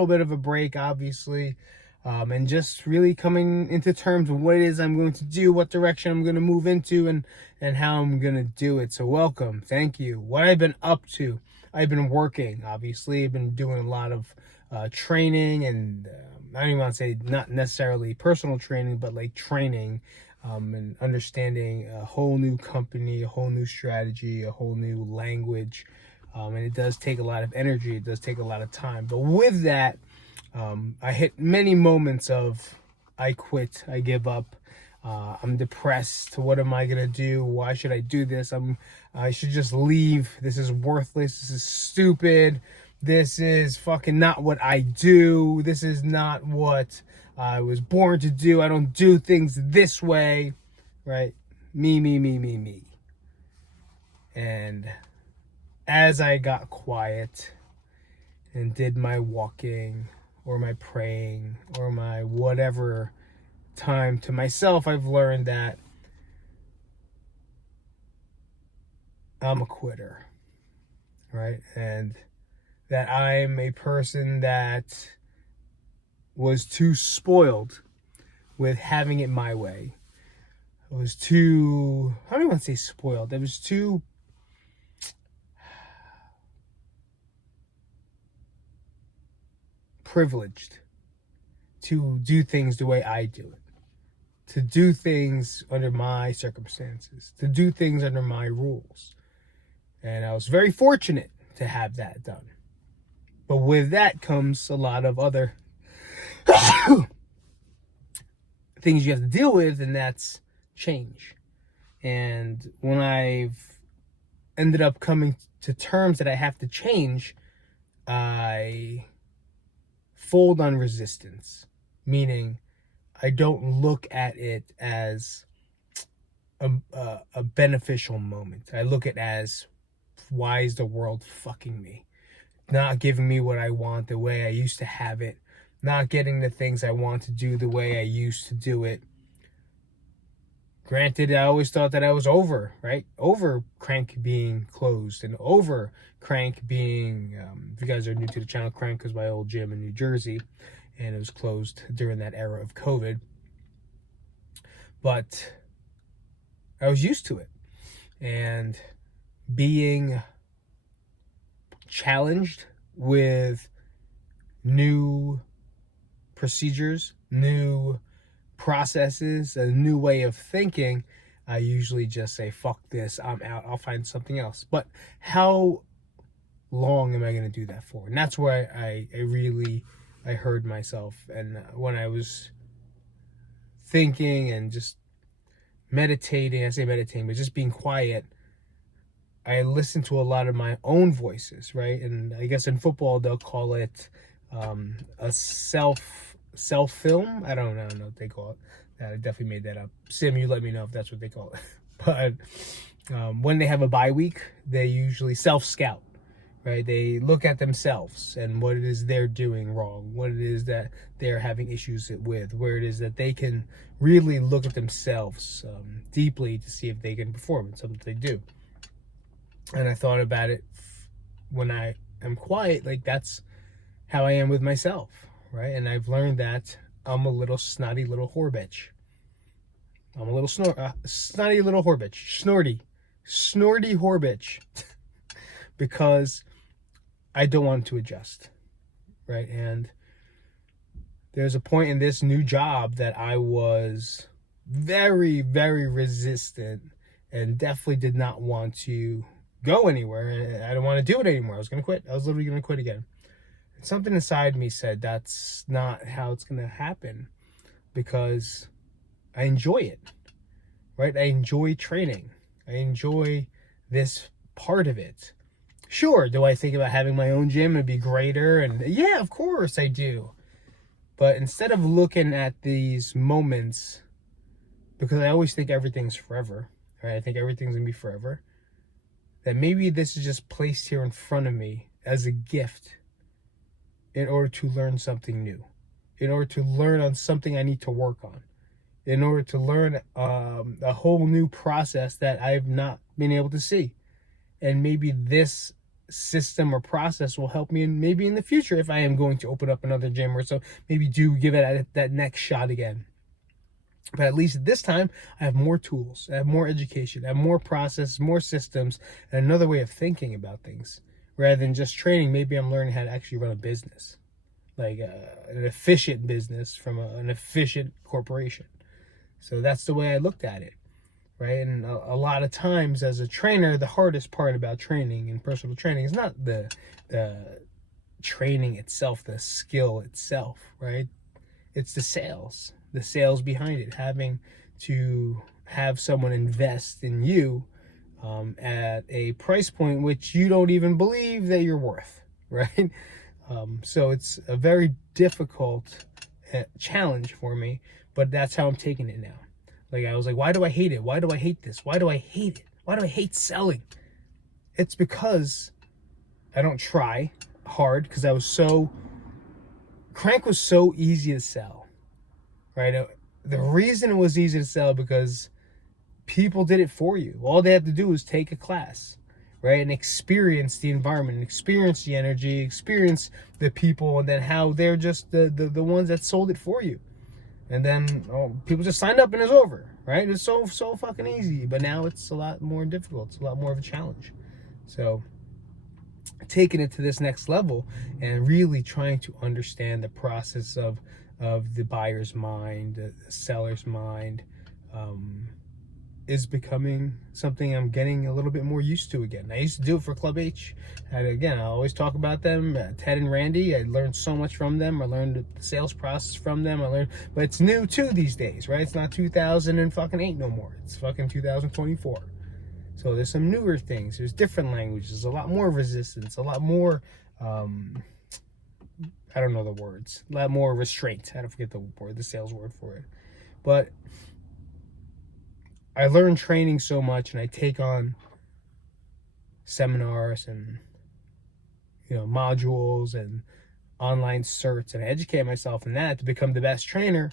little bit of a break, obviously, and just really coming into terms with what it is I'm going to do, what direction I'm going to move into, and how I'm going to do it. So welcome. Thank you. What I've been up to. I've been working, obviously. I've been doing a lot of training, and I don't even want to say not necessarily personal training, but like training and understanding a whole new company, a whole new strategy, a whole new language. And it does take a lot of energy. It does take a lot of time. But with that, I hit many moments of I quit, I give up, I'm depressed. What am I gonna do? Why should I do this? I should just leave. This is worthless. This is stupid. This is fucking not what I do. This is not what I was born to do. I don't do things this way, right? Me. And as I got quiet and did my walking or my praying or my whatever time to myself, I've learned that I'm a quitter, right? And that I'm a person that was too spoiled with having it my way. I was too, I don't even want to say spoiled. I was too privileged to do things the way I do it, to do things under my circumstances, to do things under my rules. And I was very fortunate to have that done. But with that comes a lot of other things you have to deal with, and that's change. And when I've ended up coming to terms that I have to change, I fold on resistance, meaning I don't look at it as a beneficial moment. I look at it as, why is the world fucking me? Not giving me what I want the way I used to have it, not getting the things I want to do the way I used to do it. Granted, I always thought that I was over, right? Over Crank being closed and over Crank being, if you guys are new to the channel, Crank was my old gym in New Jersey, and it was closed during that era of COVID. But I was used to it. And being challenged with new procedures, new processes, a new way of thinking, I usually just say, fuck this, I'm out, I'll find something else. But how long am I going to do that for? And that's where I heard myself. And when I was thinking and just meditating, I say meditating, but just being quiet, I listened to a lot of my own voices, right? And I guess in football they'll call it a self film. I don't know what they call it. I definitely made that up. Sim, you let me know if that's what they call it. But when they have a bye week, they usually self scout, right? They look at themselves and what it is they're doing wrong, what it is that they're having issues with, where it is that they can really look at themselves deeply to see if they can perform in something they do. And I thought about it when I am quiet, like that's how I am with myself, right? And I've learned that I'm a little snotty little whorebitch. I'm a little snotty little whorebitch. Snorty whorebitch. Because I don't want to adjust, right? And there's a point in this new job that I was very, very resistant and definitely did not want to go anywhere. I don't want to do it anymore. I was going to quit. I was literally going to quit again. And something inside me said that's not how it's going to happen, because I enjoy it, right? I enjoy training. I enjoy this part of it. Sure, do I think about having my own gym and be greater? And yeah, of course I do. But instead of looking at these moments, because I always think everything's forever, right? I think everything's going to be forever. That maybe this is just placed here in front of me as a gift in order to learn something new, in order to learn on something I need to work on, in order to learn a whole new process that I've not been able to see. And maybe this system or process will help me, and maybe in the future, if I am going to open up another gym or so, maybe do give it that next shot again. But at least at this time, I have more tools, I have more education, I have more processes, more systems, and another way of thinking about things. Rather than just training, maybe I'm learning how to actually run a business, like an efficient business from an efficient corporation. So that's the way I looked at it, right? And a lot of times as a trainer, the hardest part about training and personal training is not the training itself, the skill itself, right? It's the sales behind it, having to have someone invest in you at a price point which you don't even believe that you're worth, right? So it's a very difficult challenge for me, but that's how I'm taking it now. Like, I was like, why do I hate it? Why do I hate this? Why do I hate it? Why do I hate selling? It's because I don't try hard, because Crank was so easy to sell, right? The reason it was easy to sell because people did it for you. All they had to do was take a class, right? And experience the environment, and experience the energy, experience the people, and then how they're just the ones that sold it for you. And then people just signed up and it's over, right? It's so fucking easy. But now it's a lot more difficult. It's a lot more of a challenge. So taking it to this next level and really trying to understand the process of the buyer's mind, the seller's mind, is becoming something I'm getting a little bit more used to again. I used to do it for Club H. And again, I always talk about them, Ted and Randy. I learned so much from them. I learned the sales process from them. But it's new too these days, right? It's not 2008 no more. It's fucking 2024. So there's some newer things. There's different languages, a lot more resistance, a lot more, I don't know the words, a lot more restraint. I don't forget the sales word for it. But I learn training so much, and I take on seminars and modules and online certs, and I educate myself in that to become the best trainer.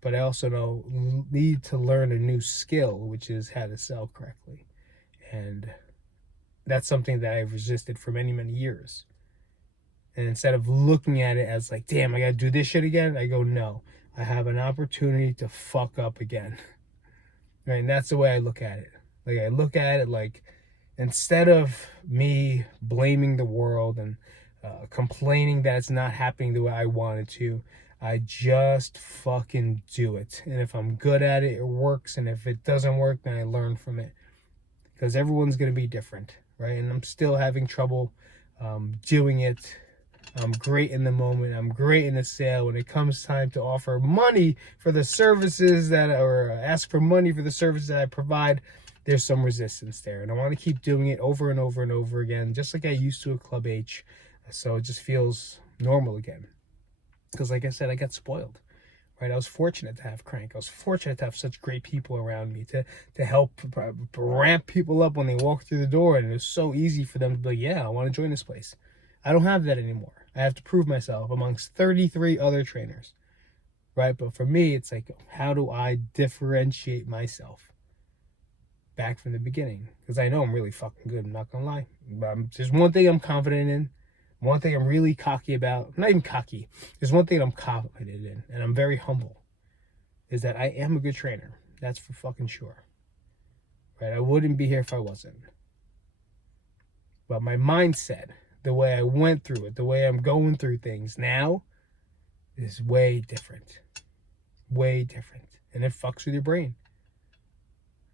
But I also need to learn a new skill, which is how to sell correctly. And that's something that I've resisted for many, many years. And instead of looking at it as like, damn, I gotta do this shit again, I go, no, I have an opportunity to fuck up again. Right? And that's the way I look at it. Like, I look at it like, instead of me blaming the world and complaining that it's not happening the way I wanted to, I just fucking do it. And if I'm good at it, it works. And if it doesn't work, then I learn from it. Because everyone's going to be different, right? And I'm still having trouble doing it. I'm great in the moment. I'm great in the sale. When it comes time to offer money for the services or ask for money for the services that I provide, there's some resistance there. And I want to keep doing it over and over and over again, just like I used to at Club H. So it just feels normal again. Because like I said, I got spoiled, right? I was fortunate to have Crank. I was fortunate to have such great people around me to help ramp people up when they walk through the door. And it was so easy for them to be like, yeah, I want to join this place. I don't have that anymore. I have to prove myself amongst 33 other trainers, right? But for me, it's like, how do I differentiate myself back from the beginning? Because I know I'm really fucking good. I'm not going to lie. But there's one thing I'm confident in. One thing I'm really cocky about. Not even cocky. There's one thing I'm confident in. And I'm very humble. Is that I am a good trainer. That's for fucking sure. Right? I wouldn't be here if I wasn't. But my mindset, the way I went through it, the way I'm going through things now is way different. Way different. And it fucks with your brain.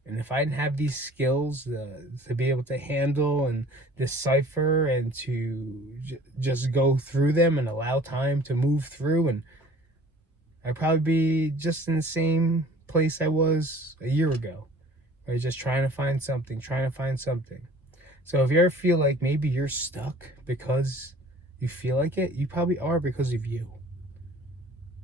And if I didn't have these skills to be able to handle and decipher and to just go through them and allow time to move through, and I'd probably be just in the same place I was a year ago. Right? Just trying to find something. So if you ever feel like maybe you're stuck because you feel like it, you probably are because of you.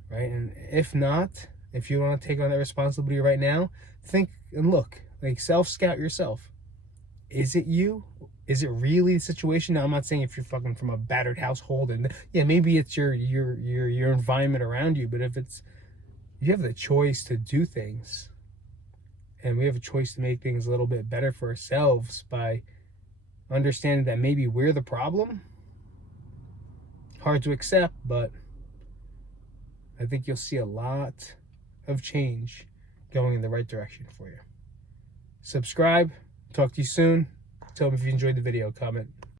Right? And if not, if you want to take on that responsibility right now, think and look. Like, self-scout yourself. Is it you? Is it really the situation? Now, I'm not saying if you're fucking from a battered household and yeah, maybe it's your environment around you, but if it's, you have the choice to do things, and we have a choice to make things a little bit better for ourselves by understanding that maybe we're the problem. Hard to accept, but I think you'll see a lot of change going in the right direction for you. Subscribe. Talk to you soon. Tell me if you enjoyed the video. Comment.